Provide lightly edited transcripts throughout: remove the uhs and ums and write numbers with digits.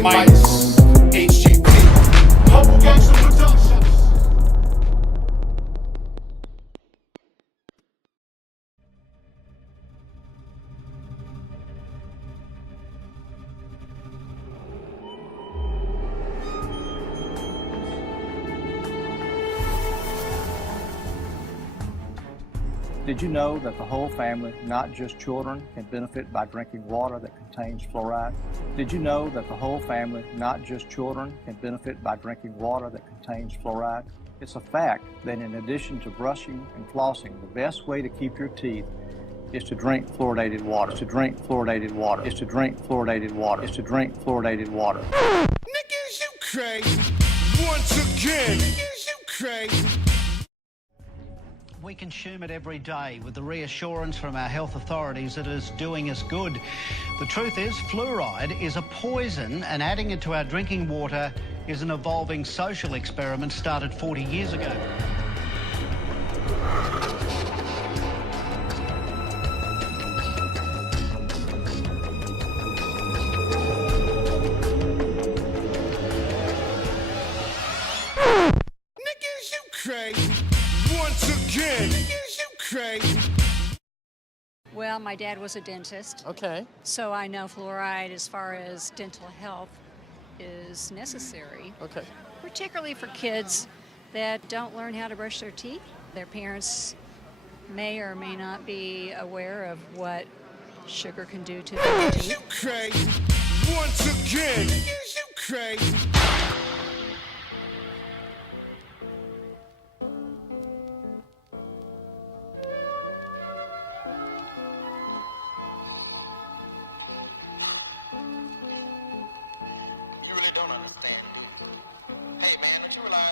Big Mics, HGP, Humble Gangsta Productions. Did you know that the whole family, not just children, can benefit by drinking water that contains fluoride? Did you know that the whole family, not just children, can benefit by drinking water that contains fluoride? It's a fact that in addition to brushing and flossing, the best way to keep your teeth is to drink fluoridated water. Is to drink fluoridated water. Is to drink fluoridated water. Is to drink fluoridated water. Niggas, you crazy. Once again, niggas, you crazy. We consume it every day with the reassurance from our health authorities that it is doing us good. The truth is, fluoride is a poison, and adding it to our drinking water is an evolving social experiment started 40 years ago. Niggas, you crazy. Once again, niggas, you crazy. Well, my dad was a dentist. Okay. So I know fluoride, as far as dental health, is necessary. Okay. Particularly for kids that don't learn how to brush their teeth. Their parents may or may not be aware of what sugar can do to their teeth. You crazy. Once again, niggas, you crazy.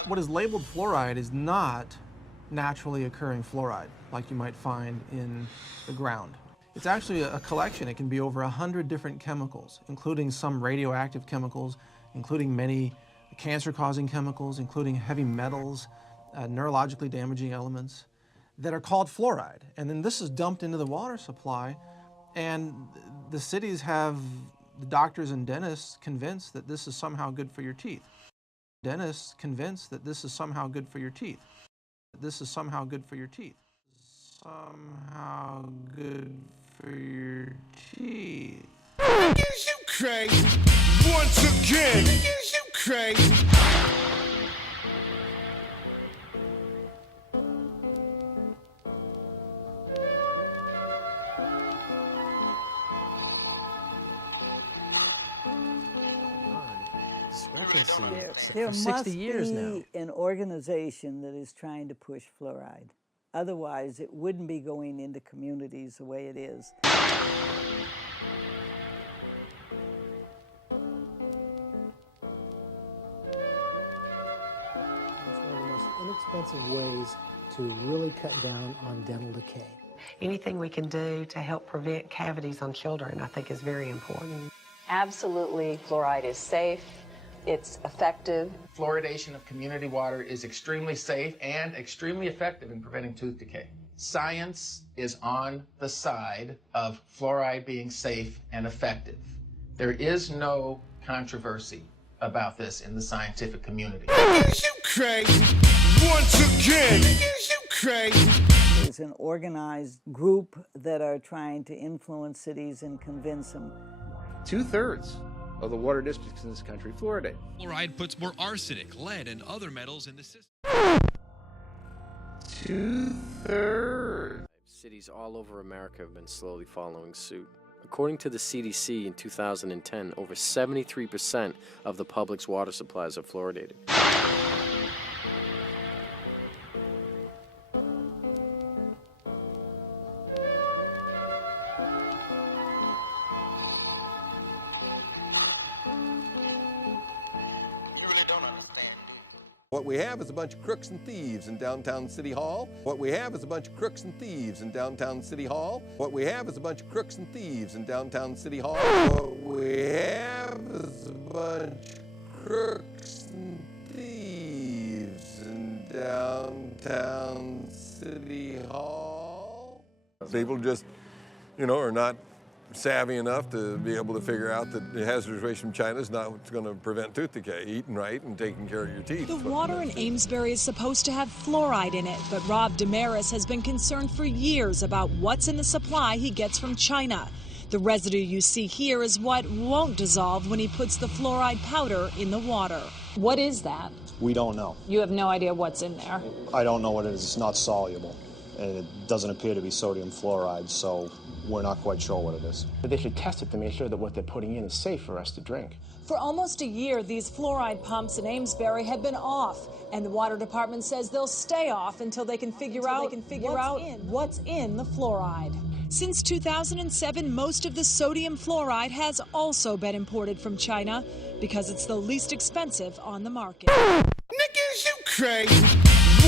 What is labeled fluoride is not naturally occurring fluoride like you might find in the ground. It's actually a collection. It can be over 100 different chemicals, including some radioactive chemicals, including many cancer-causing chemicals, including heavy metals, neurologically damaging elements that are called fluoride. And then this is dumped into the water supply, and the cities have the doctors and dentists convinced that this is somehow good for your teeth. Dentists convinced that this is somehow good for your teeth. This is somehow good for your teeth. Somehow good for your teeth. Niggas, you crazy. Once again, niggas, you crazy. There for must 60 years be now. an organization that is trying to push fluoride. Otherwise, it wouldn't be going into communities the way it is. It's one of the most inexpensive ways to really cut down on dental decay. Anything we can do to help prevent cavities on children, I think, is very important. Absolutely, fluoride is safe. It's effective. Fluoridation of community water is extremely safe and extremely effective in preventing tooth decay. Science is on the side of fluoride being safe and effective. There is no controversy about this in the scientific community. Niggas, you crazy. Once again, niggas, you crazy. There's an organized group that are trying to influence cities and convince them. 2/3 of the water districts in this country fluoridate. Fluoride puts more arsenic, lead, and other metals in the system. 2/3. Cities all over America have been slowly following suit. According to the CDC in 2010, over 73% of the public's water supplies are fluoridated. What we have is a bunch of crooks and thieves in downtown City Hall. What we have is a bunch of crooks and thieves in downtown City Hall. What we have is a bunch of crooks and thieves in downtown City Hall. What we have is a bunch of crooks and thieves in downtown City Hall. People just, are not savvy enough to be able to figure out that the hazardous waste from China is not what's going to prevent tooth decay. Eating right and taking care of your teeth. The water in Amesbury is supposed to have fluoride in it, but Rob Damaris has been concerned for years about what's in the supply he gets from China. The residue you see here is what won't dissolve when he puts the fluoride powder in the water. What is that? We don't know. You have no idea what's in there. I don't know what it is. It's not soluble, and it doesn't appear to be sodium fluoride, so we're not quite sure what it is. They should test it to make sure that what they're putting in is safe for us to drink. For almost a year, these fluoride pumps in Amesbury have been off, and the water department says they'll stay off until they can figure out what's in the fluoride. Since 2007, most of the sodium fluoride has also been imported from China because it's the least expensive on the market. Niggas, you crazy.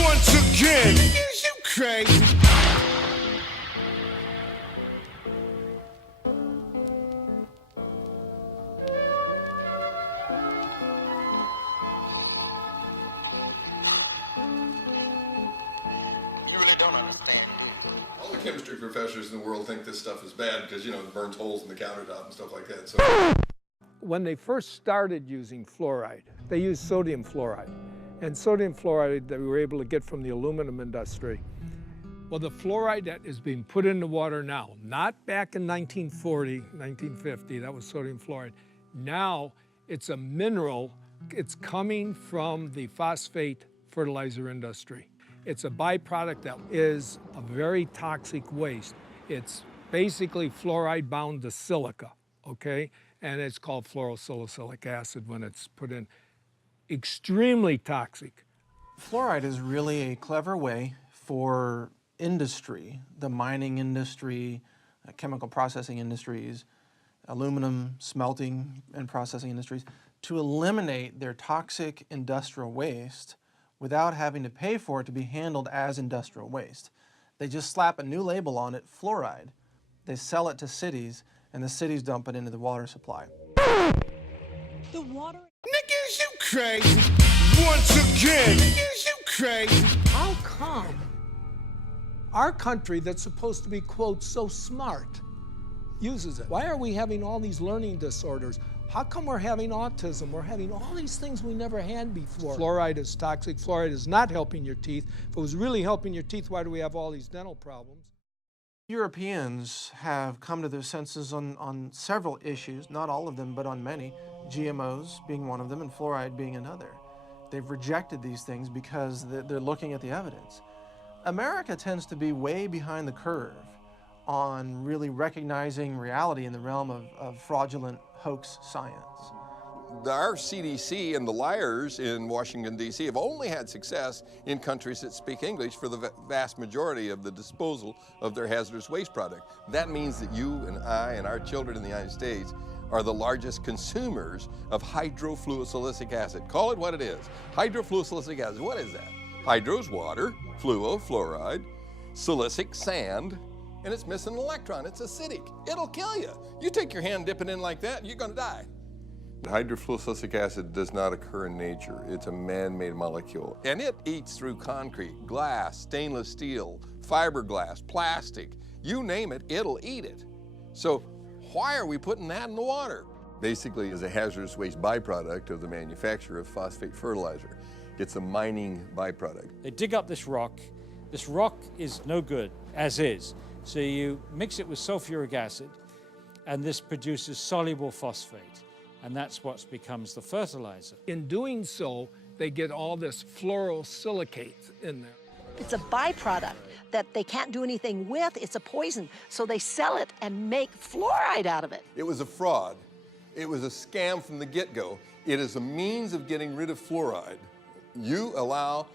Once again, niggas, you crazy. All the chemistry professors in the world think this stuff is bad because, you know, it burns holes in the countertop and stuff like that. So, when they first started using fluoride, they used sodium fluoride. And sodium fluoride that we were able to get from the aluminum industry. Well, the fluoride that is being put in the water now, not back in 1940, 1950, that was sodium fluoride. Now it's a mineral. It's coming from the phosphate fertilizer industry. It's a byproduct that is a very toxic waste. It's basically fluoride bound to silica, okay? And it's called fluorosilicic acid when it's put in. Extremely toxic. Fluoride is really a clever way for industry, the mining industry, chemical processing industries, aluminum smelting and processing industries, to eliminate their toxic industrial waste without having to pay for it to be handled as industrial waste. They just slap a new label on it, fluoride. They sell it to cities, and the cities dump it into the water supply. The water... Niggas, you crazy. Once again, niggas, you crazy. How come our country that's supposed to be, quote, so smart, uses it? Why are we having all these learning disorders? How come we're having autism? We're having all these things we never had before. Fluoride is toxic. Fluoride is not helping your teeth. If it was really helping your teeth, why do we have all these dental problems? Europeans have come to their senses on several issues, not all of them, but on many, GMOs being one of them and fluoride being another. They've rejected these things because they're looking at the evidence. America tends to be way behind the curve on really recognizing reality in the realm of fraudulent hoax science. our CDC and the liars in Washington, D.C. have only had success in countries that speak English for the vast majority of the disposal of their hazardous waste product. That means that you and I and our children in the United States are the largest consumers of ydrofluosilicic acid. Call it what it is. Ydrofluosilicic acid, what is that? Hydro is water, fluo, fluoride, silicic, sand, and it's missing an electron. It's acidic. It'll kill you. You take your hand, dip it in like that, you're gonna die. Hydrofluosilicic acid does not occur in nature. It's a man-made molecule. And it eats through concrete, glass, stainless steel, fiberglass, plastic. You name it, it'll eat it. So why are we putting that in the water? Basically, it's a hazardous waste byproduct of the manufacture of phosphate fertilizer. It's a mining byproduct. They dig up this rock. This rock is no good, as is. So you mix it with sulfuric acid, and this produces soluble phosphate. And that's what becomes the fertilizer. In doing so, they get all this fluorosilicate in there. It's a byproduct that they can't do anything with. It's a poison. So they sell it and make fluoride out of it. It was a fraud. It was a scam from the get-go. It is a means of getting rid of fluoride. You allow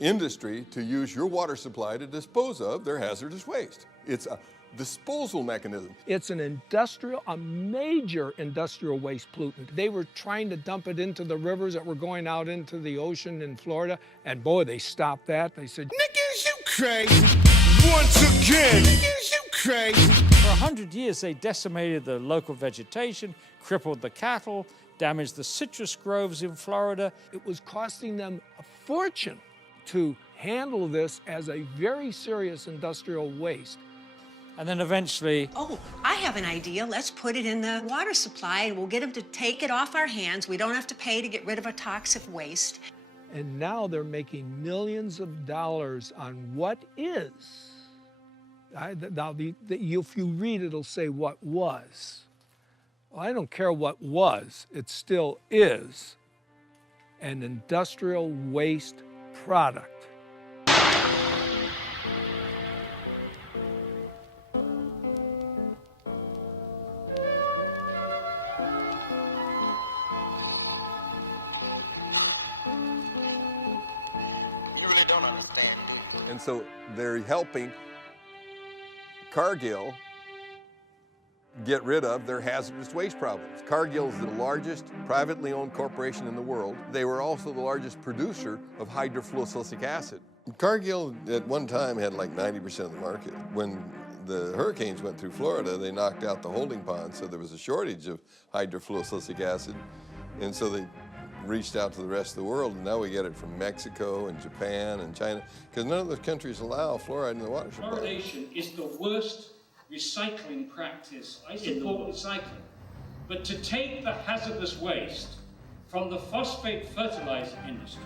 industry to use your water supply to dispose of their hazardous waste. It's a disposal mechanism. It's a major industrial waste pollutant. They were trying to dump it into the rivers that were going out into the ocean in Florida, and boy, they stopped that. They said, "Niggas, you crazy. Once again, niggas, you crazy." For 100 years, they decimated the local vegetation, crippled the cattle, damaged the citrus groves in Florida. It was costing them a fortune to handle this as a very serious industrial waste. And then eventually, oh, I have an idea. Let's put it in the water supply and we'll get them to take it off our hands. We don't have to pay to get rid of a toxic waste. And now they're making millions of dollars on what is. If you read it, it'll say what was. Well, I don't care what was, it still is an industrial waste product. And so they're helping Cargill get rid of their hazardous waste problems. Cargill is the largest privately owned corporation in the world. They were also the largest producer of ydrofluosilicic acid. Cargill at one time had like 90% of the market. When the hurricanes went through Florida, they knocked out the holding pond, so there was a shortage of hydrofluosilicic acid. And so they reached out to the rest of the world, and now we get it from Mexico and Japan and China, because none of those countries allow fluoride in the water supply. Fluoridation is the worst recycling practice. I support recycling. But to take the hazardous waste from the phosphate fertilizer industry,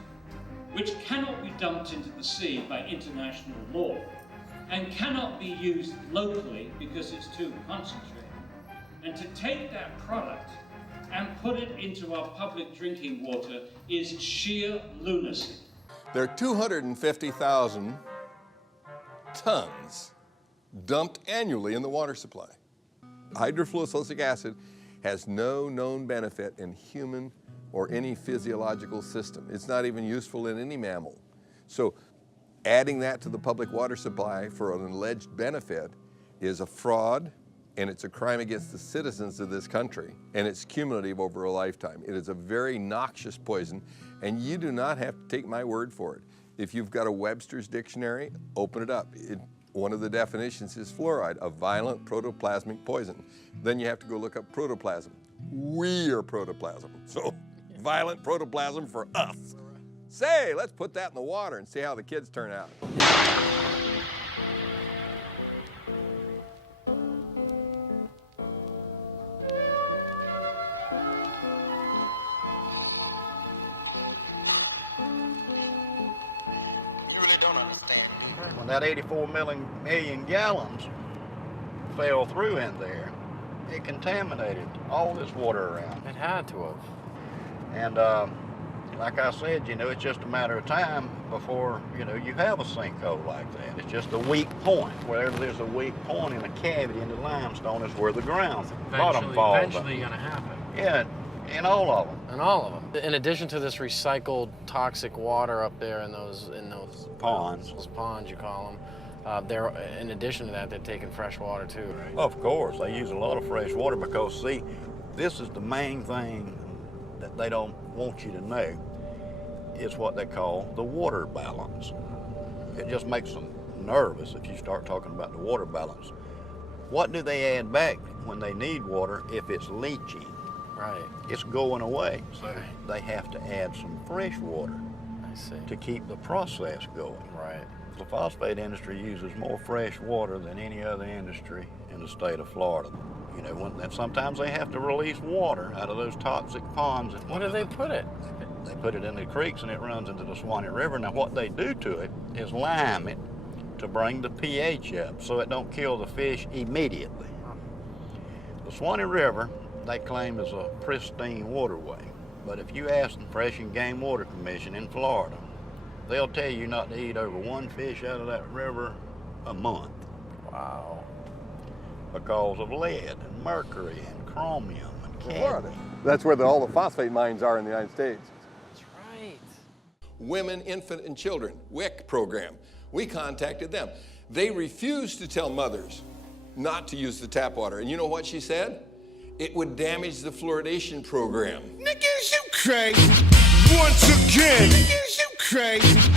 which cannot be dumped into the sea by international law, and cannot be used locally because it's too concentrated, and to take that product and put it into our public drinking water is sheer lunacy. There are 250,000 tons dumped annually in the water supply. Hydrofluosilicic acid has no known benefit in human or any physiological system. It's not even useful in any mammal. So adding that to the public water supply for an alleged benefit is a fraud, and it's a crime against the citizens of this country, and it's cumulative over a lifetime. It is a very noxious poison, and you do not have to take my word for it. If you've got a Webster's dictionary, open it up. One of the definitions is fluoride, a violent protoplasmic poison. Then you have to go look up protoplasm. We are protoplasm, so violent protoplasm for us. Say, let's put that in the water and see how the kids turn out. When that 84 million gallons fell through in there, it contaminated all this water around. It had to have. And like I said, it's just a matter of time before, you have a sinkhole like that. It's just a weak point. Wherever there's a weak point in a cavity in the limestone is where the ground bottom falls. Eventually going to happen. Yeah, in all of them. In all of them. In addition to this recycled toxic water up there in those ponds. Those ponds, you call them. In addition to that, they're taking fresh water too, right? Of course, they use a lot of fresh water because, see, this is the main thing that they don't want you to know, is what they call the water balance. It just makes them nervous if you start talking about the water balance. What do they add back when they need water if it's leaching? Right. It's going away, so they have to add some fresh water to keep the process going. Right. The phosphate industry uses more fresh water than any other industry in the state of Florida. And sometimes they have to release water out of those toxic ponds. Where do they put it? They put it in the creeks and it runs into the Swanee River. Now what they do to it is lime it to bring the pH up so it don't kill the fish immediately. The Swanee River, they claim, is a pristine waterway. But if you ask the Fish and Game Water Commission in Florida, they'll tell you not to eat over one fish out of that river a month. Wow. Because of lead and mercury and chromium and Florida. cadmium. That's where all the phosphate mines are in the United States. That's right. Women, Infant, and Children, WIC program. We contacted them. They refused to tell mothers not to use the tap water. And you know what she said? It would damage the fluoridation program. Niggas, you crazy. Once again, niggas, you crazy.